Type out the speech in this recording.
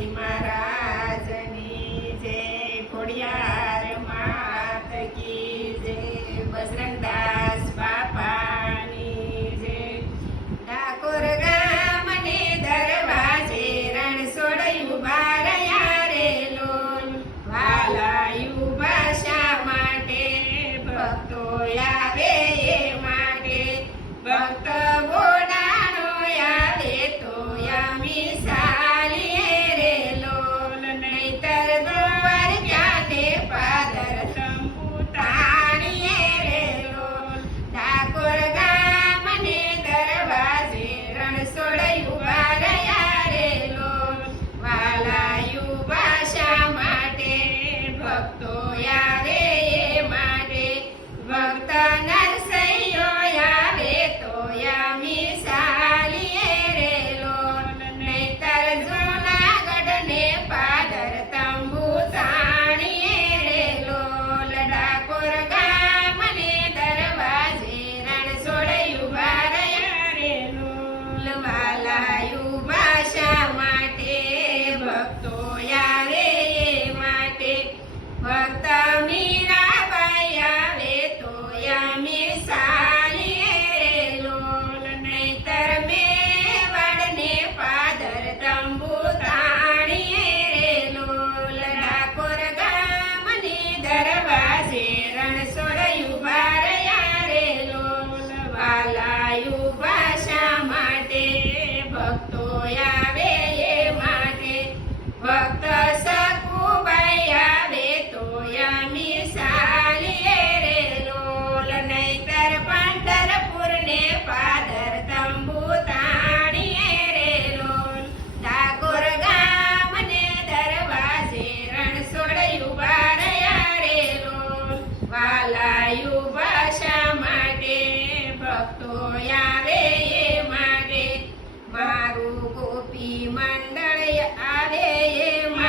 ગણપતિ મહારાજની જય ખોડિયાર માત કી. મારું ગોપી મંડળ આવે એ